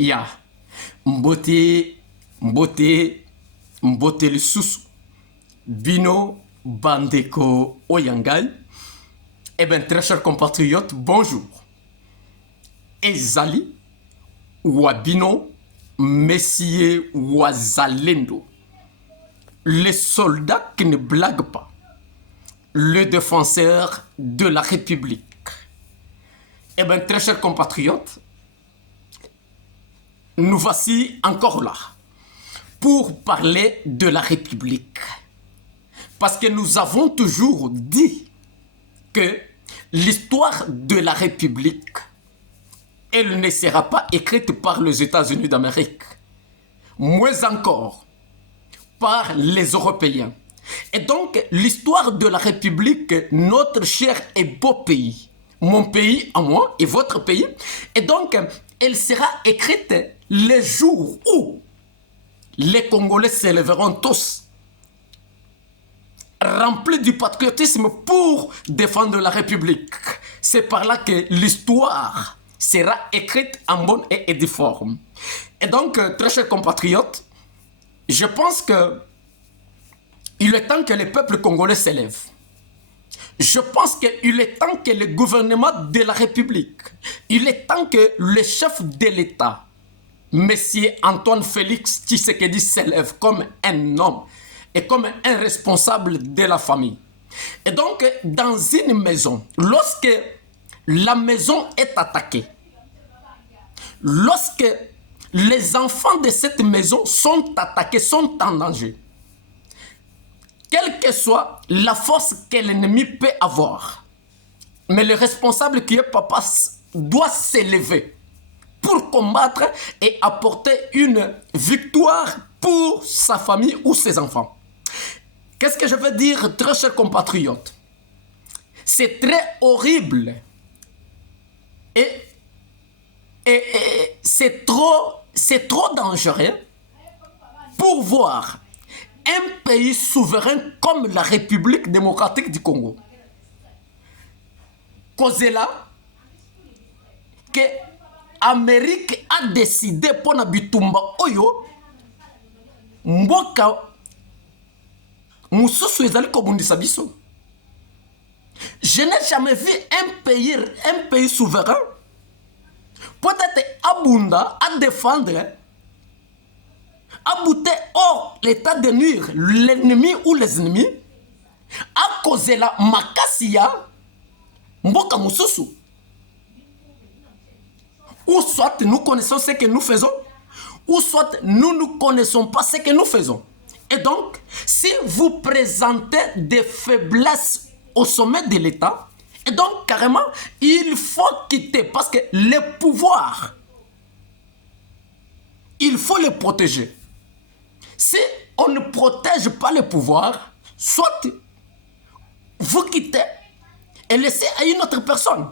Ya mbote mbote mbote lisusu bino bandeko oyangai. Eh bien, très chers compatriotes, bonjour. Ezali wabino messieurs wazalendo, les soldats qui ne blaguent pas, le défenseur de la République. Eh bien, très chers compatriotes, nous voici encore là pour parler de la République. Parce que nous avons toujours dit que l'histoire de la République, elle ne sera pas écrite par les États-Unis d'Amérique, moins encore par les Européens. Et donc, l'histoire de la République, notre cher et beau pays, mon pays à moi et votre pays, et donc, elle sera écrite le jour où les Congolais s'élèveront tous, remplis du patriotisme pour défendre la République. C'est par là que l'histoire sera écrite en bonne et due forme. Et donc, très chers compatriotes, je pense que il est temps que le peuple congolais s'élève. Je pense qu'il est temps que le gouvernement de la République, il est temps que le chef de l'État, Monsieur Antoine Félix Tshisekedi, s'élève comme un homme et comme un responsable de la famille. Et donc, dans une maison, lorsque la maison est attaquée, lorsque les enfants de cette maison sont attaqués, sont en danger, quelle que soit la force que l'ennemi peut avoir, mais le responsable qui est papa doit s'élever pour combattre et apporter une victoire pour sa famille ou ses enfants. Qu'est-ce que je veux dire, très chers compatriotes? C'est très horrible et c'est trop dangereux pour voir un pays souverain comme la République démocratique du Congo causer là que l'Amérique a décidé pour na bitumba oyo mboka mususu ezali kobundisa biso. Je n'ai jamais vu un pays souverain peut-être abunda à défendre, à bouter hors l'état de nuire l'ennemi ou les ennemis, à causer la makasiya mboka mususu. Ou soit nous connaissons ce que nous faisons, ou soit nous ne connaissons pas ce que nous faisons. Et donc, si vous présentez des faiblesses au sommet de l'État, et donc carrément, il faut quitter parce que le pouvoir, il faut le protéger. Si on ne protège pas le pouvoir, soit vous quittez et laissez à une autre personne.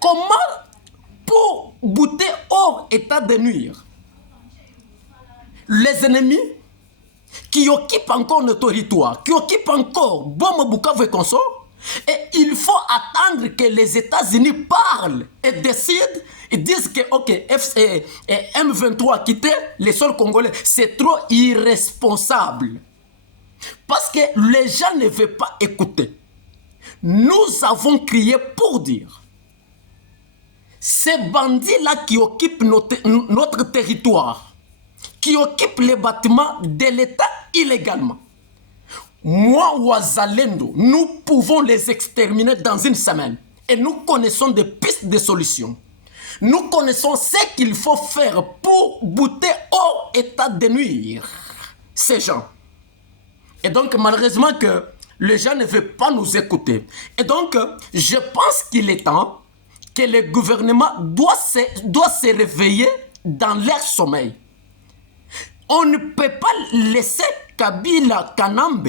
Comment pour bouter hors état de nuire les ennemis qui occupent encore nos territoires, qui occupent encore Boma, Bukavu et consorts, et il faut attendre que les États-Unis parlent et décident et disent que ok, M23 quitter les sols congolais, c'est trop irresponsable. Parce que les gens ne veulent pas écouter. Nous avons crié pour dire ces bandits-là qui occupent notre territoire, qui occupent les bâtiments de l'État illégalement, moi, Wazalendo, nous pouvons les exterminer dans une semaine. Et nous connaissons des pistes de solutions. Nous connaissons ce qu'il faut faire pour bouter hors état de nuire ces gens. Et donc, malheureusement, que les gens ne veulent pas nous écouter. Et donc, je pense qu'il est temps que le gouvernement doit se réveiller dans leur sommeil. On ne peut pas laisser Kabila Kanambe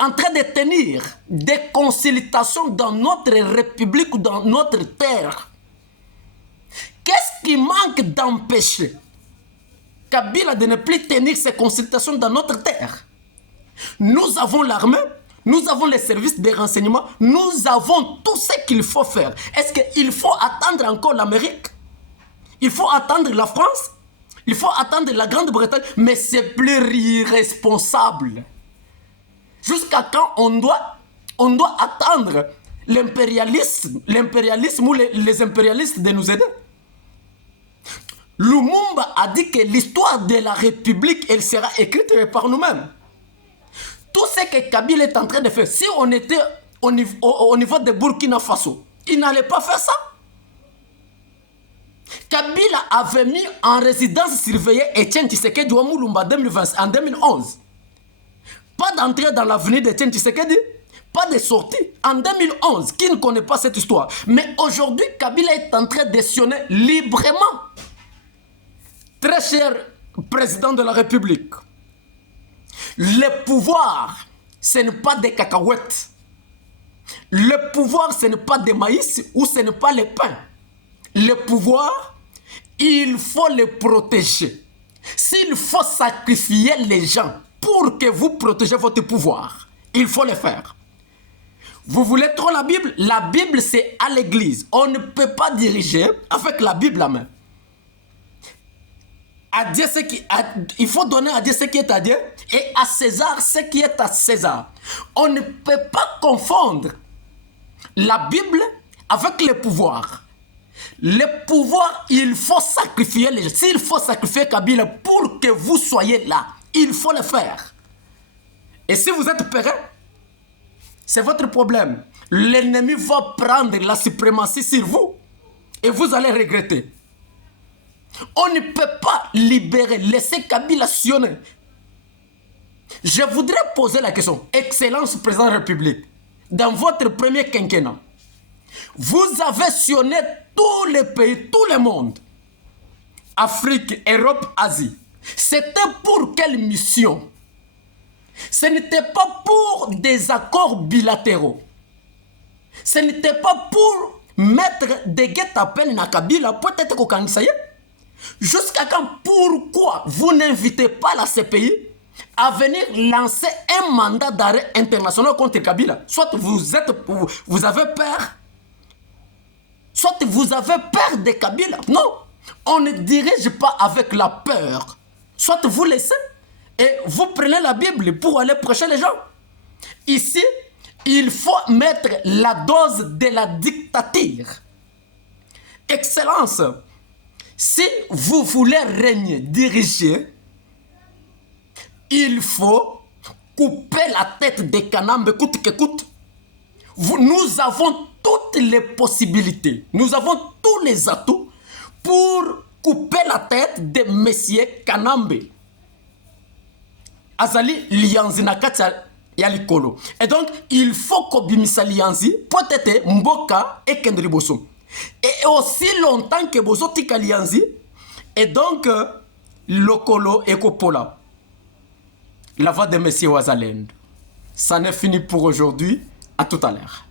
en train de tenir des consultations dans notre république ou dans notre terre. Qu'est-ce qui manque d'empêcher Kabila de ne plus tenir ces consultations dans notre terre? Nous avons l'armée, nous avons les services de renseignement, nous avons tout ce qu'il faut faire. Est-ce qu'il faut attendre encore l'Amérique? Il faut attendre la France, il faut attendre la Grande-Bretagne, mais c'est plus irresponsable. Jusqu'à quand on doit attendre l'impérialisme ou les impérialistes de nous aider? Lumumba a dit que l'histoire de la République, elle sera écrite par nous-mêmes. Tout ce que Kabila est en train de faire, si on était au niveau de Burkina Faso, il n'allait pas faire ça. Kabila avait mis en résidence surveillée Etienne Tshisekedi au Mulumba en 2011. Pas d'entrée dans l'avenir d'Etienne Tshisekedi, pas de sortie. En 2011, qui ne connaît pas cette histoire? Mais aujourd'hui, Kabila est en train de sillonner librement. Très cher président de la République, le pouvoir, ce n'est pas des cacahuètes. Le pouvoir, ce n'est pas des maïs ou ce n'est pas le pain. Le pouvoir, il faut le protéger. S'il faut sacrifier les gens pour que vous protégiez votre pouvoir, il faut le faire. Vous voulez trop la Bible? La Bible, c'est à l'église. On ne peut pas diriger avec la Bible à main. À Dieu il faut donner à Dieu ce qui est à Dieu et à César ce qui est à César. On ne peut pas confondre la Bible avec le pouvoir. Le pouvoir, il faut sacrifier les gens. S'il faut sacrifier Kabila pour que vous soyez là, il faut le faire. Et si vous êtes prêts, c'est votre problème. L'ennemi va prendre la suprématie sur vous et vous allez regretter. On ne peut pas libérer, laisser Kabila sillonner. Je voudrais poser la question, Excellence Président de la République, dans votre premier quinquennat, vous avez sillonné tous les pays, tout le monde, Afrique, Europe, Asie. C'était pour quelle mission? Ce n'était pas pour des accords bilatéraux. Ce n'était pas pour mettre des guet-apens à Kabila, peut-être qu'au Kanissaye. Jusqu'à quand? Pourquoi vous n'invitez pas la CPI à venir lancer un mandat d'arrêt international contre Kabila? Soit vous avez peur, soit vous avez peur de Kabila. Non, on ne dirige pas avec la peur. Soit vous laissez et vous prenez la Bible pour aller prêcher les gens. Ici, il faut mettre la dose de la dictature. Excellence, si vous voulez régner, diriger, il faut couper la tête des Kanambe coûte que coûte. Nous avons toutes les possibilités, nous avons tous les atouts pour couper la tête de Messieurs Kanambe. Azali lianzi na kati ya likolo. Et donc, il faut kobimisa lianzi, peut-être mboka et kendriboso. Et aussi longtemps que bozo tika lianzi, et donc, lokolo et kopola. La voix de Messieurs Wazalend. Ça n'est fini pour aujourd'hui. À tout à l'heure.